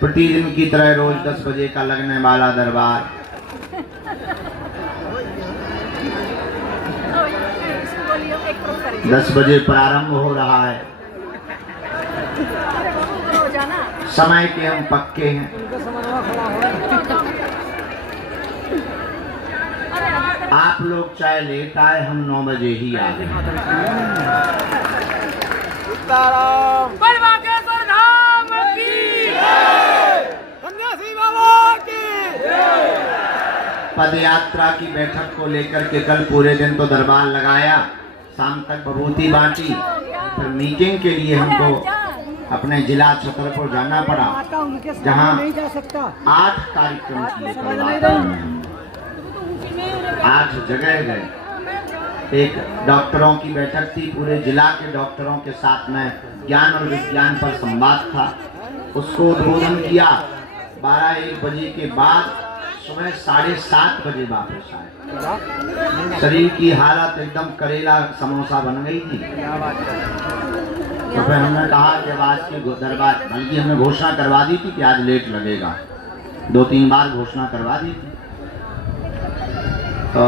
प्रतिदिन की तरह रोज 10 बजे का लगने वाला दरबार 10 बजे प्रारंभ हो रहा है। समय के हम पक्के हैं। आप लोग चाहे लेट आए, हम 9 बजे ही आ गए। पद यात्रा की बैठक को लेकर के कल पूरे दिन तो दरबार लगाया, शाम तक विभूति बांटी, फिर मीटिंग के लिए हमको अपने जिला छतरपुर जाना पड़ा, जहां 8 कार्यक्रम किए। 8 जगह गए। एक डॉक्टरों की बैठक थी, पूरे जिला के डॉक्टरों के साथ में ज्ञान और विज्ञान पर संवाद था, उसको उद्बोधन किया। 12-1 बजे के बाद सुबह 7:30 बजे वापस आए। शरीर की हालत एकदम करेला समोसा बन गई थी। तो फिर हमने कहा कि आज के दरबार, बल्कि हमने घोषणा करवा दी थी कि आज लेट लगेगा, 2-3 बार घोषणा करवा दी थी। तो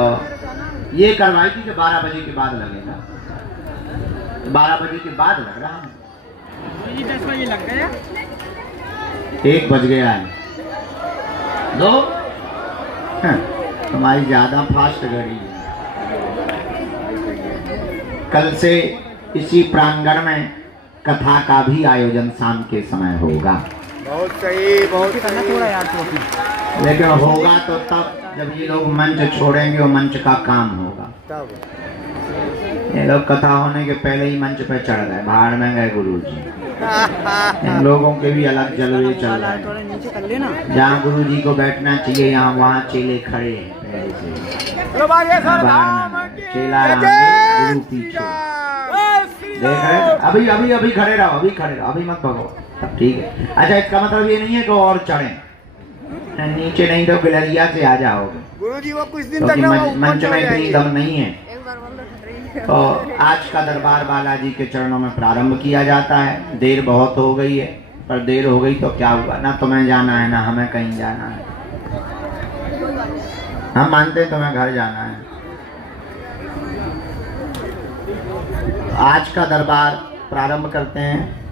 ये करवाई थी कि 12 बजे के बाद लगेगा, 12 बजे के बाद लग रहा है। 10 बजे लग गया, 1 बज गया है। 2 हमारी ज्यादा फास्ट घड़ी है। कल से इसी प्रांगण में कथा का भी आयोजन शाम के समय होगा। बहुत सही, बहुत थोड़ा यार तो लेकिन होगा तो तब जब ये लोग मंच छोड़ेंगे और मंच का काम होगा। ये लोग कथा होने के पहले ही मंच पे चढ़ गए, भाड़ में गए गुरुजी। इन लोगों के भी अलग जलवे चल रहे हैं। जहाँ गुरुजी को बैठना चाहिए, यहाँ वहाँ चेले खड़े हैं पहले से। चेला गुरु पीछे देख रहे। अभी खड़े रहो, अभी मत भगो, तब ठीक है। अच्छा, इसका मतलब ये नहीं है कि और चढ़े, नीचे नहीं तो गिलरिया से आ जाओगे। गुरुजी वो कुछ दिन तो तक मंच में इतनी दम नहीं है। तो आज का दरबार बालाजी के चरणों में प्रारंभ किया जाता है। देर बहुत हो गई है, पर देर हो गई तो क्या हुआ, ना तुम्हें जाना है ना हमें कहीं जाना है। हम मानते तुम्हें घर जाना है। आज का दरबार प्रारंभ करते हैं।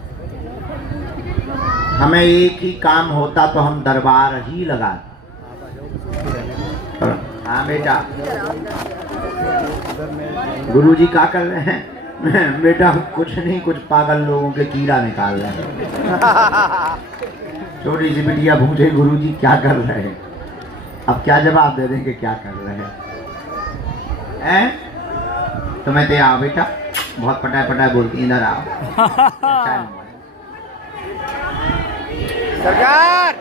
हमें एक ही काम होता तो हम दरबार ही लगाते। हाँ बेटा, गुरुजी क्या कर रहे हैं? बेटा कुछ नहीं, कुछ पागल लोगों के कीड़ा निकाल रहे हैं। छोटी सी बिटिया पूछे गुरुजी क्या कर रहे हैं? अब क्या जवाब दे दें कि क्या कर रहे हैं? तुम्हें तो आओ बेटा, बहुत पटाए बोलती, इधर आओ। सरकार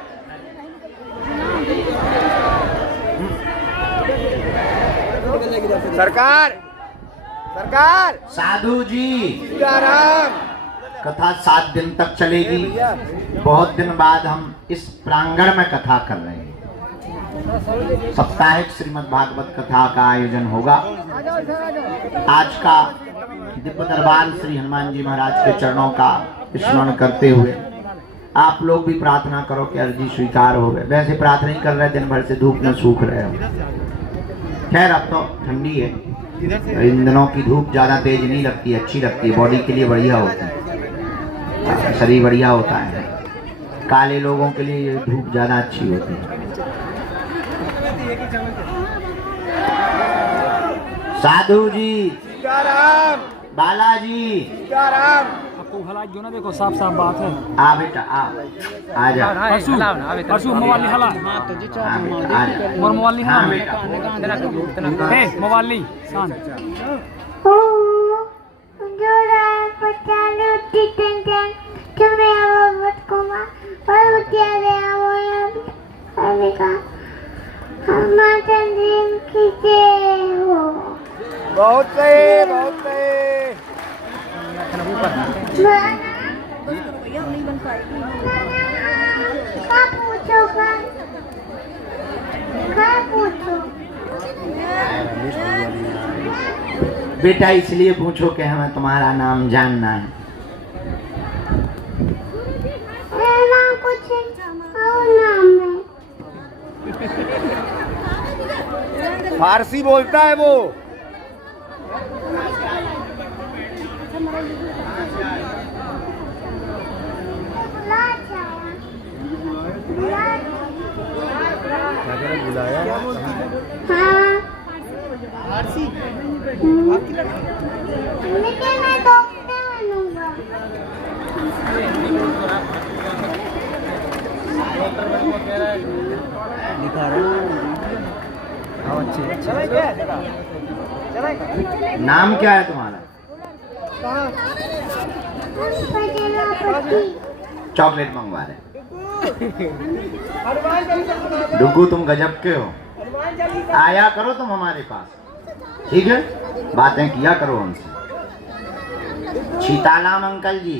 सरकार सरकार साधु जी, राम। कथा 7 दिन तक चलेगी। बहुत दिन बाद हम इस प्रांगण में कथा कर रहे हैं। साप्ताहिक श्रीमद् भागवत कथा का आयोजन होगा। आज का दिव्य दरबार श्री हनुमान जी महाराज के चरणों का स्मरण करते हुए आप लोग भी प्रार्थना करो कि अर्जी स्वीकार हो गए। वैसे प्रार्थना ही कर रहे, दिन भर से धूप में सूख रहे हो। खैर अब तो ठंडी है, इन दिनों की धूप ज्यादा तेज नहीं लगती, अच्छी लगती है, बॉडी के लिए बढ़िया होती है, शरीर बढ़िया होता है। काले लोगों के लिए ये धूप ज्यादा अच्छी होती है। साधु जी, राम। बालाजी, राम। आपको हला जो ना देखो, साफ साफ बात है। आ बेटा आ जा। परसों मोबाइल नहीं हला, आ जा। मोर मोबाइल नहीं हाँ हला। बेटा, ए मोबाइल नहीं शांत। बहुत सही, बहुत सही। बेटा इसलिए पूछो कि हमें तुम्हारा नाम जानना है। मेरा नाम कुछ फारसी बोलता है वो। बुलाया नाम क्या है तुम्हारा? चॉकलेट मंगवा रहे। डुग्गू तुम गजब के हो, आया करो तुम हमारे पास, ठीक है? बातें किया करो हमसे। सीताराम अंकल जी,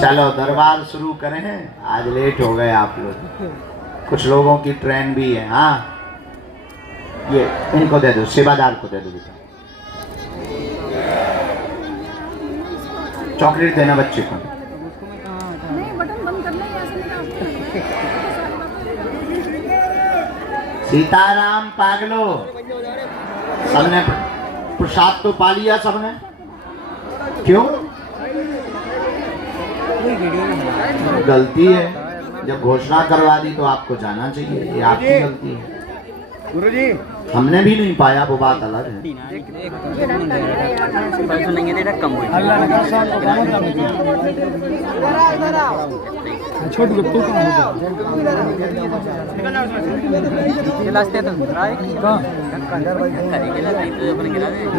चलो दरबार शुरू करें, आज लेट हो गए आप लोग, कुछ लोगों की ट्रेन भी है। हाँ, ये इनको दे दो, सेवादार को दे दो बेटा, चॉकलेट देना बच्चे को। नहीं, बटन बंद करना है ऐसे नहीं। सीताराम पागलो, सबने प्रसाद तो पा लिया सबने, क्यों? गलती है, जब घोषणा करवा दी तो आपको जाना चाहिए, ये आपकी गलती है। गुरुजी हमने भी नहीं पाया, वो बात अलग है। छोटू को तू कहाँ हो गया?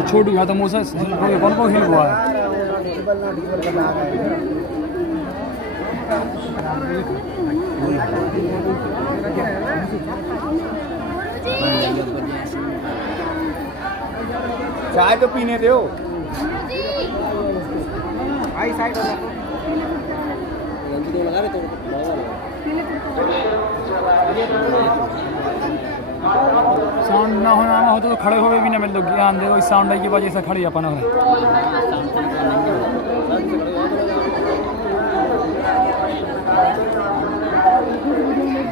छोटू यहाँ तो मूसा कौन कौन खेल हुआ है? चाय तो पीने दो। साउंड ना होना हो तो खड़े हो भी ना मिल दो, ज्ञान दे, इस साउंड की वजह से खड़े अपन हो।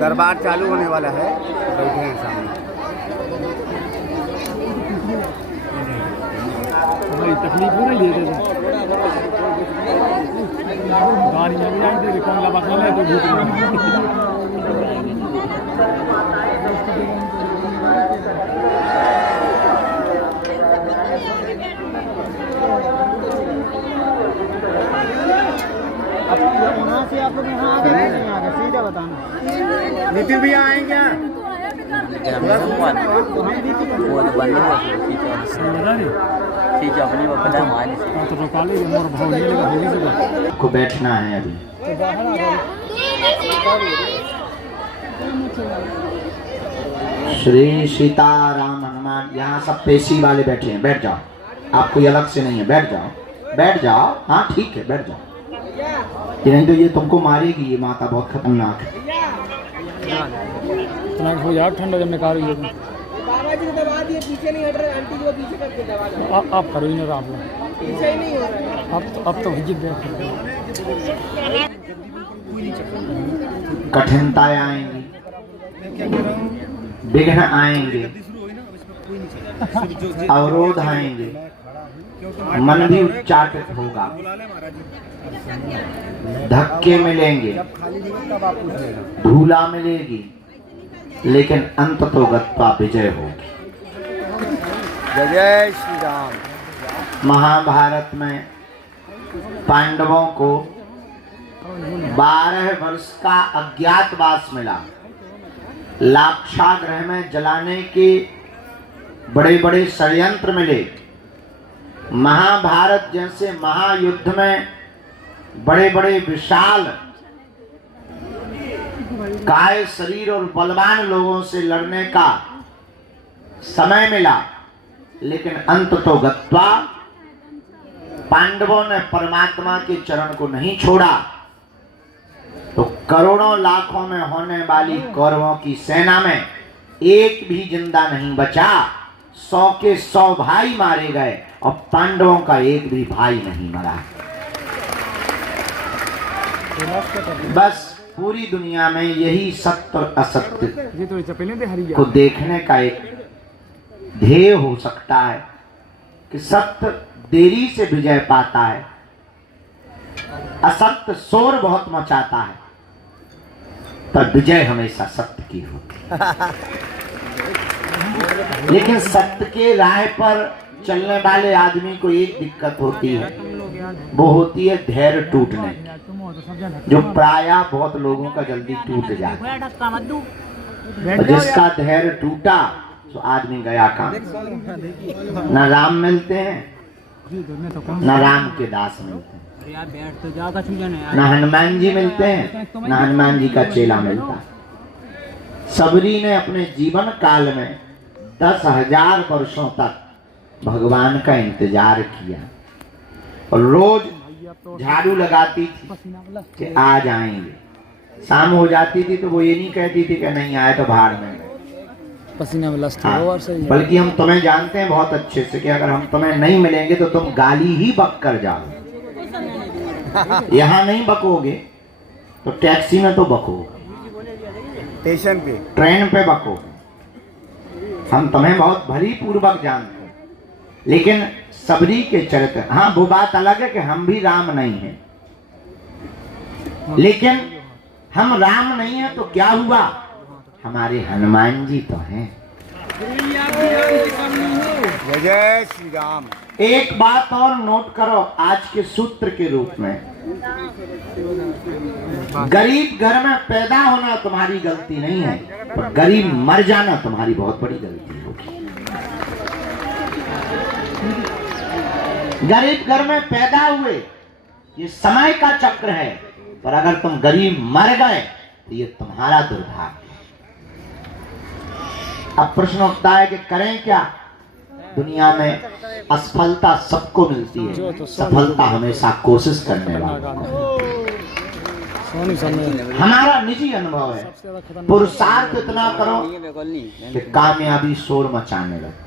दरबार चालू होने वाला है, बैठे हैं सामने। बड़ी तकलीफ हो रही है, गाड़ी में भी आई थी, कौन लगा तो यहाँ से आप लोग यहाँ आ गए, नहीं आ गए, सीधा बताना। नीति भी आएंगे को बैठना है अभी। श्री सीताराम हनुमान, यहाँ सब पेशी वाले बैठे हैं, बैठ जाओ, आप कोई अलग से नहीं है, बैठ जाओ, बैठ जाओ। हाँ ठीक है, बैठ जाओ, ये नहीं तो ये तुमको मारेगी, ये माता बहुत खतरनाक है। हो यार ठंडा जब निकाल रही है। बाबा जी ने दबा दिए, पीछे नहीं हट रहे, आंटी जी को पीछे करके दबा दो। आप करो ही ना, आप लोग पीछे ही नहीं हो रहा। अब तो हिजत बैठ कठिनताएं आएंगी, विघ्न आएंगे, अवरोध आएंगे, मन भी उच्चाटित होगा, धक्के मिलेंगे, धूला मिलेगी, लेकिन अंत तो गत्वा विजय होगी। जय श्री राम। महाभारत में पांडवों को 12 वर्ष का अज्ञातवास मिला, लाक्षागृह में जलाने के बड़े बड़े षड्यंत्र मिले। महाभारत जैसे महायुद्ध में बड़े बड़े विशाल काय शरीर और बलवान लोगों से लड़ने का समय मिला, लेकिन अंत तो गत्वा पांडवों ने परमात्मा के चरण को नहीं छोड़ा, तो करोड़ों लाखों में होने वाली कौरवों की सेना में एक भी जिंदा नहीं बचा। 100 के 100 भाई मारे गए और पांडवों का एक भी भाई नहीं मरा। बस पूरी दुनिया में यही सत्य और असत्य ये तो चपेले थे हरिया को देखने का एक ध्येय हो सकता है कि सत्य देरी से विजय पाता है, असत्य शोर बहुत मचाता है, पर विजय हमेशा सत्य की होती है। लेकिन सत्य के राह पर चलने वाले आदमी को एक दिक्कत होती है, वो होती है धैर्य टूटने की, जो प्रायः बहुत लोगों का जल्दी टूट जाता है। और जिसका धैर्य टूटा तो आदमी गया काम। न राम मिलते हैं, न राम के दास मिलते हैं, न हनुमान जी मिलते हैं, न हनुमान जी का चेला मिलता है। सबरी ने अपने जीवन काल में 10,000 वर्षों तक भगवान का इंतजार किया और रोज झाड़ू लगाती थी कि आ जाएंगे। शाम हो जाती थी तो वो ये नहीं कहती थी कि नहीं आए तो भाड़ में, पसीना में लस्त हाँ, और सही है। बल्कि हम तुम्हें जानते हैं बहुत अच्छे से कि अगर हम तुम्हें नहीं मिलेंगे तो तुम गाली ही बक कर जाओ। यहाँ नहीं बकोगे तो टैक्सी में तो बकोगे, स्टेशन पे, ट्रेन पे बकोगे। हम तुम्हें बहुत भली पूर्वक जानते हैं, लेकिन सबरी के चरित्र, हाँ वो बात अलग है कि हम भी राम नहीं हैं, लेकिन हम राम नहीं हैं तो क्या हुआ, हमारे हनुमान जी तो हैं। जय श्री राम। एक बात और नोट करो आज के सूत्र के रूप में, गरीब घर में पैदा होना तुम्हारी गलती नहीं है, पर गरीब मर जाना तुम्हारी बहुत बड़ी गलती होगी। गरीब घर में पैदा हुए ये समय का चक्र है, पर अगर तुम गरीब मर गए तो ये तुम्हारा दुर्भाग्य। अब प्रश्न उठता है कि करें क्या। दुनिया में असफलता सबको मिलती है, सफलता हमेशा कोशिश करने वालों को। हमारा निजी अनुभव है, पुरुषार्थ इतना करो कि कामयाबी शोर मचाने लगे।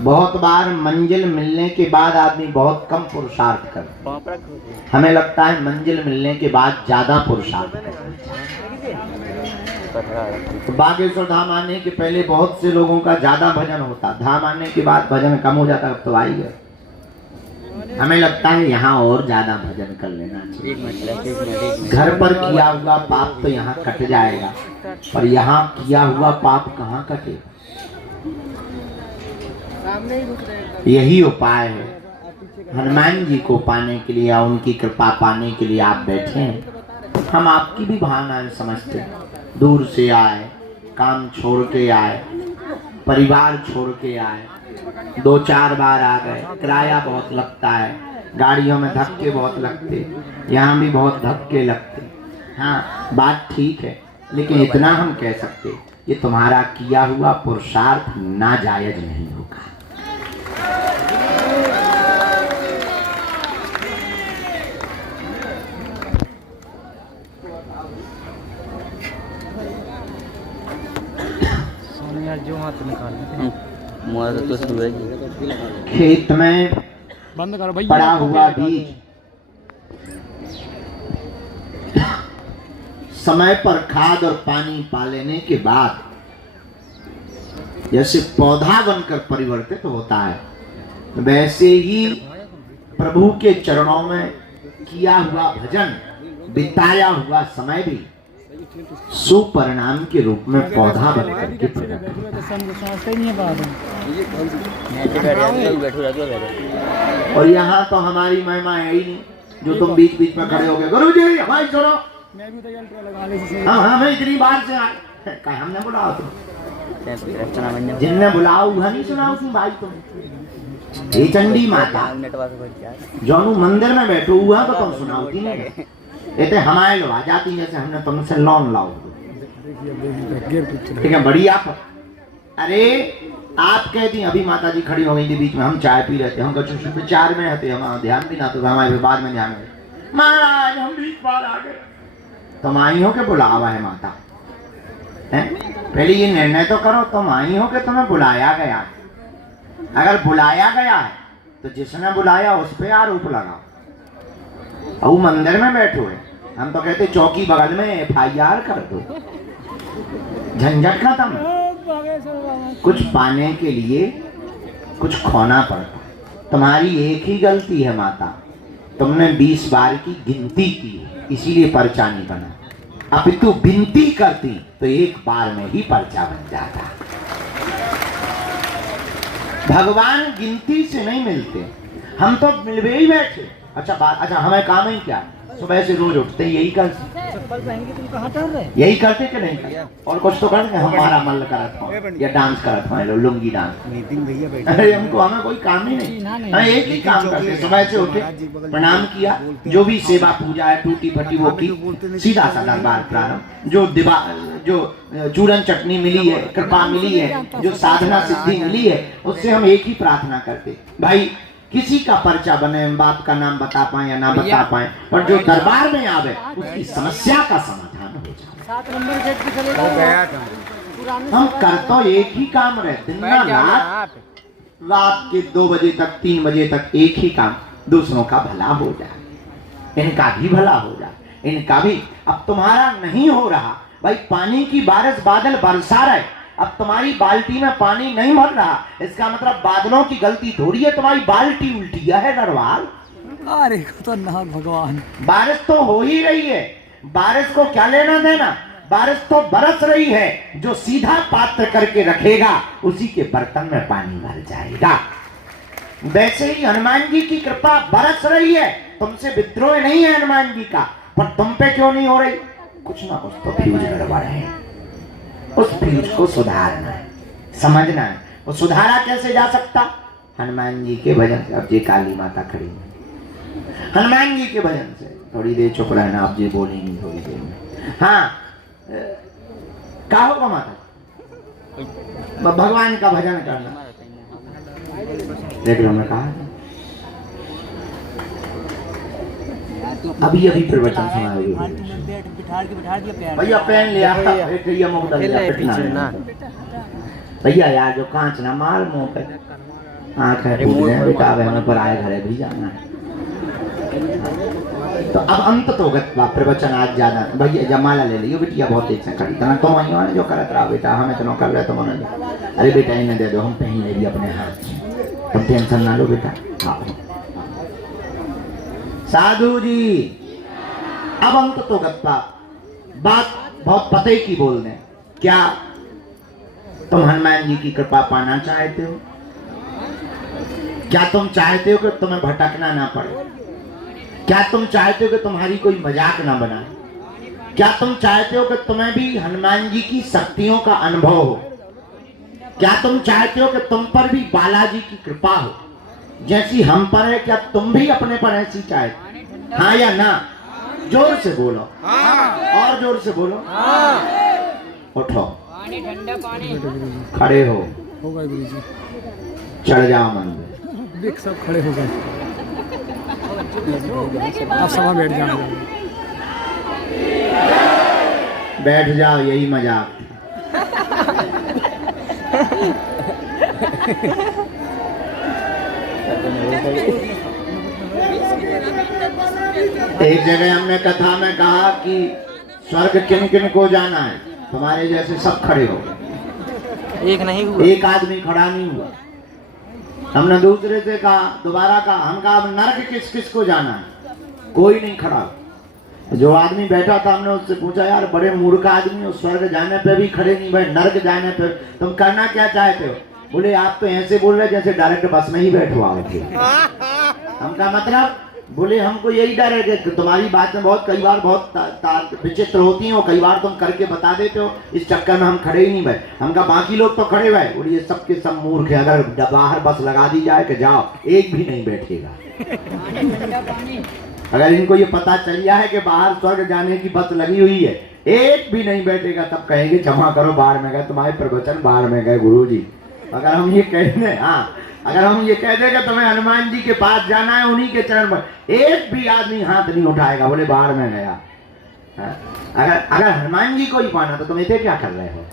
बहुत बार मंजिल मिलने के बाद आदमी बहुत कम पुरुषार्थ करता, हमें लगता है मंजिल मिलने के बाद ज्यादा पुरुषार्थ करता। तो बागेश्वर धाम आने के पहले बहुत से लोगों का ज्यादा भजन होता, धाम आने के बाद भजन कम हो जाता। अब तो आई गए, हमें लगता है यहाँ और ज्यादा भजन कर लेना चाहिए। घर पर किया हुआ पाप तो यहाँ कट जाएगा, पर यहाँ किया हुआ पाप कहाँ कटेगा। यही उपाय है। हनुमान जी को पाने के लिए या उनकी कृपा पाने के लिए आप बैठे हैं। हम आपकी भी भावनाएं समझते हैं। दूर से आए, काम छोड़ के आए, परिवार छोड़ के आए, 2-4 बार आ गए, किराया बहुत लगता है, गाड़ियों में धक्के बहुत लगते, यहाँ भी बहुत धक्के लगते। हाँ बात ठीक है, लेकिन इतना हम कह सकते, ये तुम्हारा किया हुआ पुरुषार्थ नाजायज नहीं होगा। जो हाथ निकाल तो खेत में बंद करो भैया, पड़ा हुआ बीज समय पर खाद और पानी पा लेने के बाद जैसे पौधा बनकर परिवर्तित होता है, वैसे ही प्रभु के चरणों में किया हुआ भजन, बिताया हुआ समय भी सुपरिणाम के रूप में पौधा बनकर के प्रकट होता है। और यहाँ तो हमारी महिमा है ही नहीं, जो तुम बीच बीच में खड़े हो गए, गुरु जी हमारी छोड़ो, हाँ मैं इतनी बार से आए, कहा हमने बुलाओ तुम, जिनने बुलाओ वह नहीं सुनाओ तुम भाई। तुम हे चंडी माता जोनू मंदिर में बैठो हुआ तो तुम सुनाओगी नहीं, ये हमारे लोग आ जाती जैसे हमने तुमसे लोन लाओ। ठीक है बढ़िया। अरे आप कहती अभी माता जी खड़ी हो गई थी बीच में, हम चाय पी रहे थे, हम कुछ विचार में थे, हमारा ध्यान भी ना तो हमारे बाद में ध्यान में महाराज हम बीच बार आ गए। तुम आई हो के बुलावा है माता है, पहले ये निर्णय तो करो तुम आई हो कि तुम्हें बुलाया गया। अगर बुलाया गया है तो जिसने बुलाया उस पर आरोप लगाओ। और मंदिर में बैठो है हम तो कहते चौकी बगल में FIR कर दो, झंझट खत्म। कुछ पाने के लिए कुछ खोना पड़ता। तुम्हारी एक ही गलती है माता, तुमने 20 बार की गिनती की, इसीलिए पर्चा नहीं बना। अब तू विनती करती तो एक बार में ही पर्चा बन जाता। भगवान गिनती से नहीं मिलते, हम तो मिलवे ही बैठे। अच्छा हमें काम ही क्या, सुबह से रोज उठते यही करते, चप्पल पहन के तुम कहाँ टहल रहे? यही करते कि नहीं? और कुछ तो करते, हमारा मल करत हो या डांस करत हो, लुंगी डांस। मीटिंग भैया बैठे। अरे हमको, हमें कोई काम ही नहीं, हम एक ही काम करते। सुबह से उठे, प्रणाम किया, जो भी सेवा पूजा है टूटी फटी वो की, सीधा सा दरबार प्रारंभ। जो चूरन चटनी मिली है, कृपा मिली है, जो साधना सिद्धि मिली है, उससे हम एक ही प्रार्थना करते, भाई किसी का पर्चा बने, बाप का नाम बता पाए या ना बता पाए, पर जो दरबार में आवे उसकी समस्या का समाधान हो जाए। 7 नंबर गेट पे चले जाओ। हम कर तो एक ही काम रहे, दिन ना रात के 2 बजे तक 3 बजे तक एक ही काम, दूसरों का भला हो जाए, इनका भी भला हो जाए, इनका भी। अब तुम्हारा नहीं हो रहा भाई, पानी की बारिश बादल बरसा रहे, अब तुम्हारी बाल्टी में पानी नहीं भर रहा, इसका मतलब बादलों की गलती थोड़ी है, तुम्हारी बाल्टी उल्टी है दरबार। अरे खतरनाक भगवान, बारिश तो हो ही रही है, बारिश को क्या लेना देना, बारिश तो बरस रही है। जो सीधा पात्र करके रखेगा उसी के बर्तन में पानी भर जाएगा। वैसे ही हनुमान जी की कृपा बरस रही है, तुमसे विद्रोह नहीं है हनुमान जी का, पर तुम पे क्यों नहीं हो रही? कुछ ना कुछ तो फ्यूज गड़बड़ है, उस फ्यूज को सुधारना है, समझना है। वो सुधारा कैसे जा सकता? हनुमान जी के भजन से। अब ये काली माता खड़ी है, हनुमान जी के भजन से। थोड़ी देर चुप रहना, आप जी बोलेंगी थोड़ी देर में। हाँ, क्या होगा माता? भगवान का भजन करना। देख लो, मैं कहा अभी प्रवचन सुना भैया, पेन लिया भैया यार, जो कांच ना मार मुंह पे, आँख है बेटा, हमें पर आए घरे भी जाना है। तो अब अंत तो प्रवचन आज ज्यादा। भैया जमाला ले लियो बेटिया, बहुत तेज से खड़ी तना तुम आई हो जो करत रहा बेटा, हमें तो कर रहे तुम। अरे बेटा इन्हें दे दो, हम पहन ले लिया अपने हाथ से, तुम टेंशन ना लो बेटा। साधु जी, अब अंत तो गप्पा, बात बहुत पते की बोल दें। क्या तुम हनुमान जी की कृपा पाना चाहते हो? क्या तुम चाहते हो कि तुम्हें भटकना ना पड़े? क्या तुम चाहते हो कि तुम्हारी कोई मजाक ना बनाए? क्या तुम चाहते हो कि तुम्हें भी हनुमान जी की शक्तियों का अनुभव हो? क्या तुम चाहते हो कि तुम पर भी बालाजी की कृपा हो जैसी हम पर है? क्या तुम भी अपने पर ऐसी चाहते? हाँ या ना? जोर से बोलो, और जोर से बोलो। उठो, खड़े हो गए गुरु जी, चढ़ जाओ मंदिर। देख सब खड़े हो गए, अब सभा बैठ जाओ। बैठ जाओ, यही मजाक। एक जगह हमने कथा में कहा कि स्वर्ग किन किन को जाना है, तुम्हारे जैसे सब खड़े हो गए, एक नहीं हुआ, एक आदमी खड़ा नहीं हुआ। हमने दूसरे से कहा, दोबारा कहा, हम कहा नरक किस किस को जाना है, कोई नहीं खड़ा। जो आदमी बैठा था हमने उससे पूछा, यार बड़े मूर्ख आदमी हो, स्वर्ग जाने पे भी खड़े नहीं भाई, नरक जाने पे तुम करना क्या चाहते हो? बोले आप तो ऐसे बोल रहे जैसे डायरेक्ट बस में ही बैठवा थे। हमका मतलब, बोले हमको यही डर है कि तुम्हारी बातें बहुत कई बार बहुत विचित्र होती हैं और कई बार तुम करके बता देते हो, इस चक्कर में हम खड़े ही नहीं भाई। हमका बाकी लोग तो खड़े हुए, बोले ये सबके सब मूर्ख है, अगर बाहर बस लगा दी जाए कि जाओ, एक भी नहीं बैठेगा। अगर इनको ये पता चल गया है कि बाहर स्वर्ग जाने की बस लगी हुई है, एक भी नहीं बैठेगा, तब कहेंगे क्षमा करो, बाहर में गए तुम्हारे प्रवचन, बाहर में गए गुरु जी। अगर हम ये कह दें, हाँ अगर हम ये कह दें कि तुम्हें हनुमान जी के पास जाना है, उन्हीं के चरण पर, एक भी आदमी हाथ नहीं उठाएगा, बोले बाहर में गया। अगर हनुमान जी को ही पाना तो तुम इसे क्या कर रहे हो?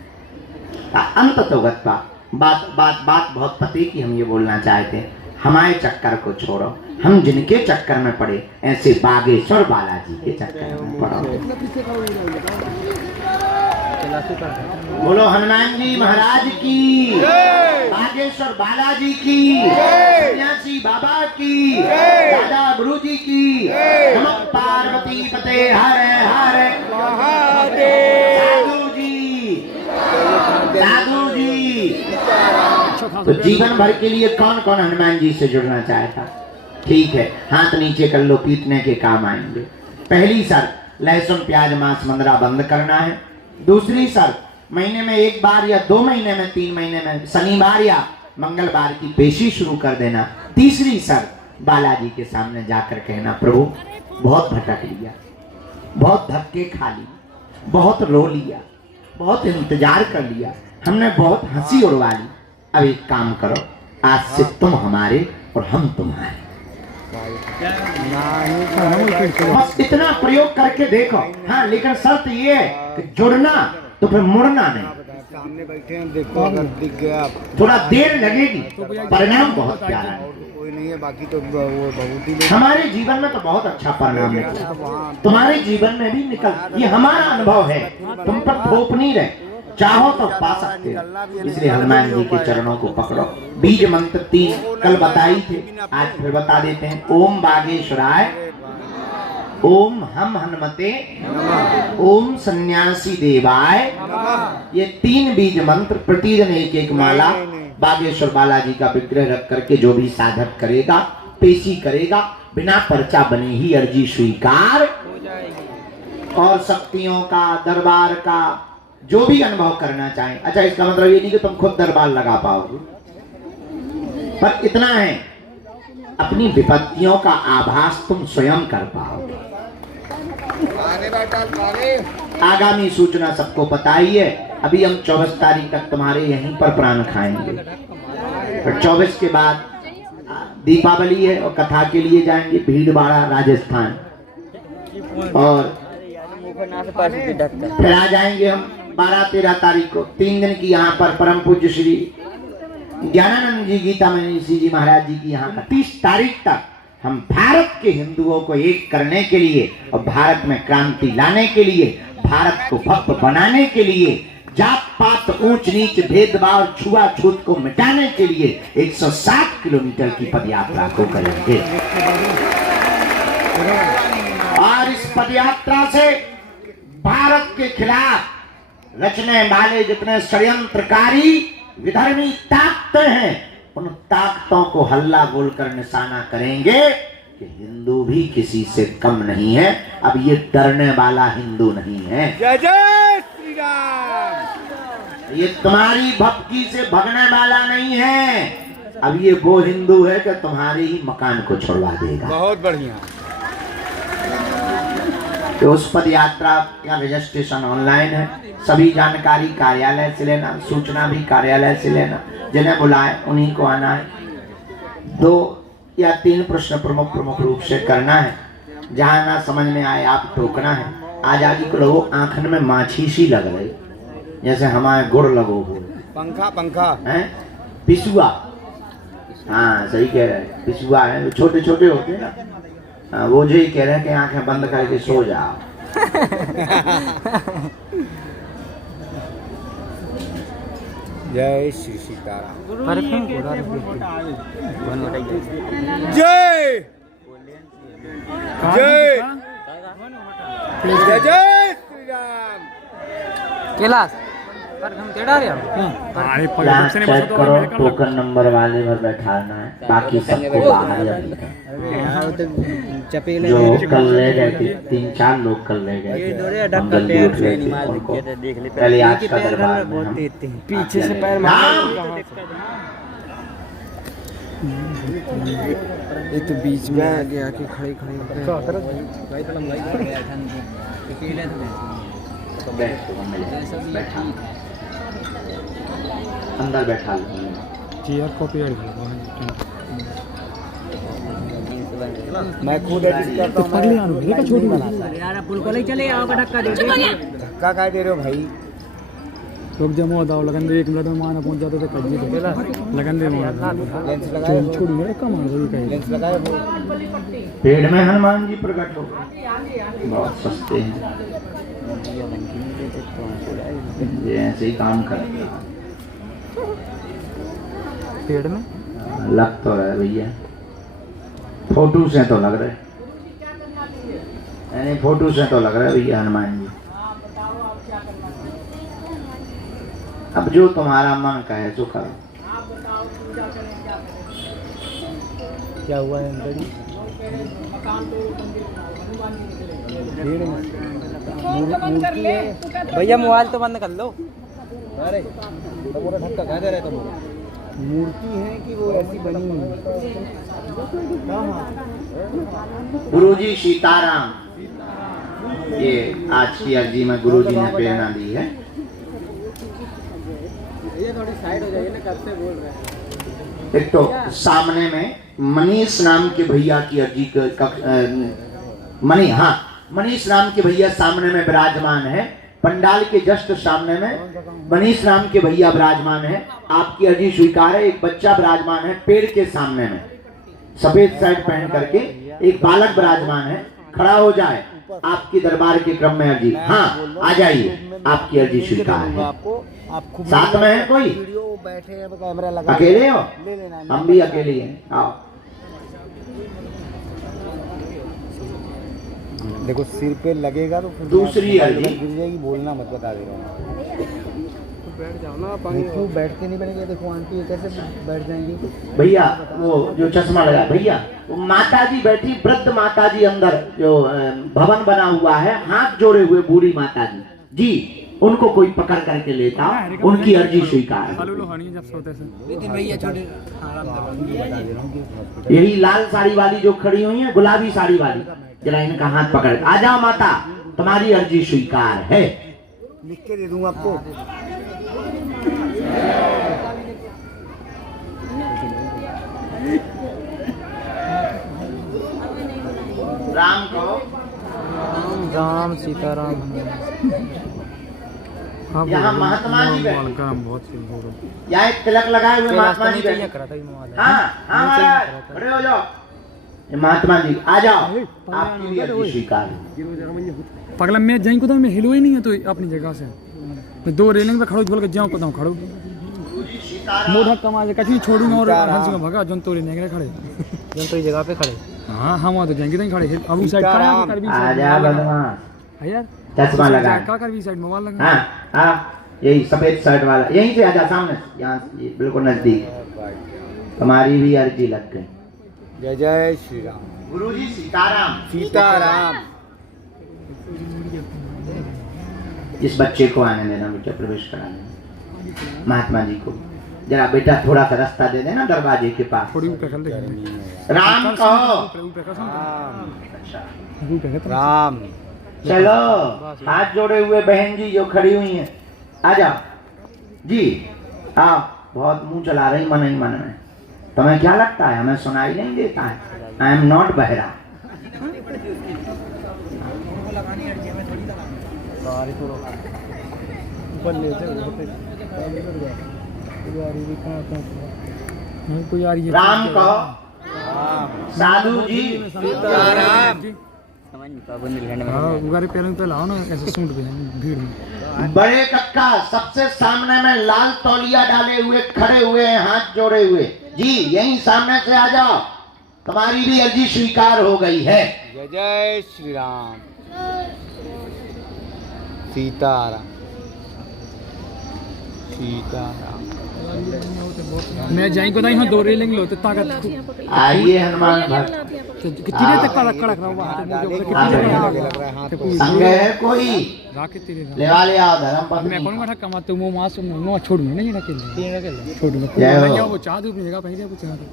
अंत तो गत्वा, बात बहुत पते की हम ये बोलना चाहते हैं, हमारे चक्कर को छोड़ो, हम जिनके चक्कर में पड़े ऐसे बागेश्वर बालाजी के चक्कर में पड़ो। बोलो हनुमान जी महाराज की, बागेश्वर बालाजी की, सन्यासी बाबा की, दादा गुरु जी की। नमः पार्वती पते हर हर महादेव। साधु जी तो जीवन भर के लिए कौन कौन हनुमान जी से जुड़ना चाहता? ठीक है, हाथ नीचे कर लो, पीटने के काम आएंगे। पहली शर्त, लहसुन प्याज मांस मंदरा बंद करना है। दूसरी शर्त, महीने में 1 बार या 2 महीने में 3 महीने में शनिवार या मंगलवार की पेशी शुरू कर देना। तीसरी शर्त, बालाजी के सामने जाकर कहना, प्रभु बहुत भटक लिया, बहुत धक्के खा लिए, बहुत रो लिया, बहुत इंतजार कर लिया, हमने बहुत हंसी उड़वा ली। अब एक काम करो, आज से तुम हमारे और हम तुम्हारे। बस इतना प्रयोग करके देखो। हाँ, लेकिन शर्त ये है कि जुड़ना तो फिर मुड़ना नहीं। सामने बैठे हैं, देखो अगर दिख गया थोड़ा देर लगेगी, परिणाम बहुत प्यारा है। कोई नहीं है, बाकी तो वो बहुत ही हमारे जीवन में तो बहुत अच्छा परिणाम निकला, तुम्हारे जीवन में भी निकल। ये हमारा अनुभव है, तुम पर थोप नहीं रहे, चाहो तो पा सकते हो। इसलिए हनुमान जी के चरणों को पकड़ो। बीज मंत्र 3 कल बताई थे, आज फिर बता देते हैं। ओम बागेश्वराय, ओम हम हनुमते, ओम सन्यासी देवाय। ये 3 बीज मंत्र प्रतिदिन 1-1 माला बागेश्वर बालाजी का विग्रह रख करके जो भी साधक करेगा, पेशी करेगा, बिना पर्चा बने ही अर्जी स्वीकार और शक्तियों का, दरबार का जो भी अनुभव करना चाहे। अच्छा, इसका मतलब ये नहीं कि तुम खुद दरबार लगा पाओगे, पर इतना है, अपनी विपत्तियों का आभास तुम स्वयं कर पाओगे। आगामी सूचना सबको पता ही है। अभी हम 24 तारीख तक तुम्हारे यहीं पर प्राण खाएंगे, फिर 24 के बाद दीपावली है और कथा के लिए जाएंगे भीलवाड़ा राजस्थान, और फिर आ जाएंगे हम 12-13 तारीख को 3 दिन की यहाँ पर परम पूज्य श्री ज्ञानानंद जी गीता मनीषी जी महाराज जी की यहाँ 30 तारीख तक हम भारत के हिंदुओं को एक करने के लिए और भारत में क्रांति लाने के लिए, भारत को भव्य बनाने के लिए, जात पात ऊंच नीच भेदभाव छुआछूत को मिटाने के लिए 160 किलोमीटर की पदयात्रा को करेंगे। और इस पदयात्रा से भारत के खिलाफ रचने वाले जितने षड्यंत्रकारी विधर्मी ताकतें हैं, उन ताकतों को हल्ला बोलकर निशाना करेंगे कि हिंदू भी किसी से कम नहीं है। अब ये डरने वाला हिंदू नहीं है। जय जय श्री राम। ये तुम्हारी भपकी से भगने वाला नहीं है। अब ये वो हिंदू है कि तुम्हारे ही मकान को छुड़वा देगा। बहुत बढ़िया। तो उस पद यात्रा का रजिस्ट्रेशन ऑनलाइन है। सभी जानकारी कार्यालय से लेना, सूचना भी कार्यालय से लेना। जिन्हें बुलाए उन्हीं को आना है। 2 या 3 प्रश्न प्रमुख रूप से करना है। जहाँ ना समझ में आए आप टोकना है। आजादी को लोगों आंखन में माछी सी लग रही, जैसे हमारे गुड़ लगो हुए। पंखा हैं, पिसुआ। हाँ सही कह रहे हैं, पिसुआ है, छोटे छोटे होते हैं ना। वो जो ही कह रहे हैं कि आंखें बंद करके सो जाओ। जय श्री सीताराम। जय जय जय जय श्री राम। कैलाश पर हम तेड़ा रहे हो। अरे क्लास चेक करो, टोकन नंबर वाले पर बैठाना है, बाकी सबको बाहर या भीतर। जो कल ले गए थे 3-4 लोग कल ले गए थे, हम जल्दी उठ गए थे उनको। पहले आज का दरबार में हम पीछे से पैर ये तो बीच में आ गया कि खड़े बैठा अंदर बैठा लो। चेयर कॉपी मैं खुद एडिट करता हूँ। छोटी वाला यार पुल को ले चले आओ का धक्का दे दे। धक्का क्या दे रहे हो भाई? लोग जमा दाव लगन दे 1 मिनट में माना पहुंच जाते थे कज्जी पे लगन दे लेंस लगाए छोड़ मेरे कम आ गई कहीं लेंस लगाए वो पेड़ में हनुमान जी प्रकट हो गए, बहुत सस्ते हैं, ये ऐसे ही काम करते हैं। पेड़ में लग तो रहा है भैया, फोटो से तो लग रहे, यानी फोटो से तो लग रहा है भैया हनुमान जी। अब जो तुम्हारा मन कहे सो करो। क्या हुआ है अंदर ही मूर्ति है भैया मोबाइल तो बंद कर लो। अरे तुम्हारा धक्का खा दे रहा है तुम मूर्ति है कि वो ऐसी बनी है गुरुजी सीताराम, ये आज की अर्जी में गुरुजी ने प्रेरणा दी है। ये थोड़ी साइड हो जाइए ना, कब से बोल रहे हैं। एक तो सामने में मनीष नाम के भैया की अर्जी मनीष नाम के भैया सामने में विराजमान है। पंडाल के जस्ट सामने में मनीष नाम के भैया विराजमान है। आपकी अर्जी स्वीकार है। एक बच्चा विराजमान है पेड़ के सामने में, सफेद शर्ट पहन करके एक बालक विराजमान है। खड़ा हो जाए, आपकी दरबार के क्रम में अर्जी। हाँ, आ जाइए, आपकी अर्जी स्वीकार है। आपको आप खूब साथ में है कोई? वीडियो बैठे हैं, कैमरा लगा अकेले हो? ले लेना, हम भी अकेले हैं। आओ, देखो सिर पे लगेगा तो फिर दूसरी अर्जी। गिर जाएगी, बोलना मत, बता दे रहा हूँ। बैठ जाओ ना, क्यों बैठते नहीं बनेंगे? देखो आंटी ये कैसे बैठ जाएंगी भैया वो जो चश्मा लगा भैया, वो माता जी बैठी, वृद्ध माता जी अंदर जो भवन बना हुआ है, हाथ जोड़े हुए बूढ़ी माता जी, उनको कोई पकड़ करके लेता, उनकी अर्जी स्वीकार। जब सोते से भैया छोटे यही लाल साड़ी वाली जो खड़ी हुई है, गुलाबी साड़ी वाली, जरा इनका हाथ पकड़। आ जाओ माता, तुम्हारी अर्जी स्वीकार है। लिख के दे दूंगा आपको। राम को राम सीताराम। यहाँ महात्मा जी बैठे, बहुत यहाँ एक तिलक लगाए हुए महात्मा जी बैठे। करा था मोबाइल। हाँ हाँ महाराज, खड़े हो जाओ। ये महात्मा जी आ जाओ, आपकी भी अर्जी स्वीकार है। पगला मैं जाई को तो मैं हिलो ही नहीं है तो अपनी जगह से मैं 2 रेलिंग पे खड़ो बोल के जाऊं को खड़ो मोढ़ा कमा के कछु छोड़ूंगा और हंस में भगा जन तोरे नहीं खड़े जन तो जगह पे खड़े। हां हम तो जाएंगे नहीं खड़े अब उस साइड कर भी आ जा बदमाश, यार चश्मा लगा का कर भी साइड मोबाइल लगा। हाँ हाँ, यही सफेद शर्ट वाला, यहीं से आजा सामने, यहाँ से बिल्कुल नजदीक। तुम्हारी भी अर्जी लग गई। जय जय श्री राम। गुरुजी सीताराम। सीताराम। इस बच्चे को आने देना बेटा, प्रवेश कराने। महात्मा जी को जरा बेटा थोड़ा सा रास्ता दे देना दरवाजे के पास। थोड़ी ऊपर कर दे, राम कहो। ऊपर कर अच्छा, ऊपर राम। चलो हाथ जोड़े हुए बहन जी जो खड़ी हुई हैं, आ जाओ जी। आओ, बहुत मुंह चला रही मन ही मन में। तुम्हें क्या लगता है हमें सुनाई नहीं देता है? आई एम नॉट बहरा। कोई आ रही है। राम कहो। साधु जी। सीताराम। हाँ उगारे पैरों पे लाओ ना, ऐसे सूंड पे भीड़ में। बड़े कक्का सबसे सामने में लाल तौलिया डाले हुए खड़े हुए हैं, हाथ जोड़े हुए जी, यहीं सामने से आ जाओ, तुम्हारी भी अर्जी स्वीकार हो गई है। जय जय श्री राम। सीताराम। सीताराम। मैं जाई को नहीं हां 2 रेलिंग लो तो ताकत आइए हनुमान भक्त, कितनी देर तक कड़क कड़क रहा संग है कोई राकेट तेरे ले वाले आओ धर्म पत्नी। मैं कौन बैठा कमाते वो मां से नो छोड़ूंगा नहीं अकेले छोड़ूंगा। जय हो। क्या वो चाह दो अपनी जगह पहले वो चाह दो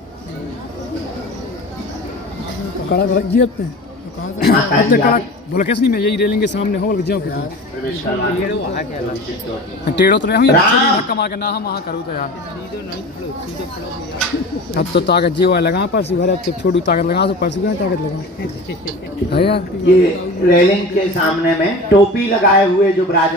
कड़क रख दिया अपने माता जी कड़क बोला कैसे नहीं मैं यही रेलिंग के सामने हो जाओ कि प्रवेश करवा दो। टेढ़ो तो नहीं राम। धक्का मार के ना हम वहां करूं तो यार अब तो ताकत जीवा लगा परसों घर अब छोड़ू ताकत लगा तो परसों क्या ताकत लगा है यार। ये रेलिंग के सामने में टोपी लगाए हुए जो विराजमान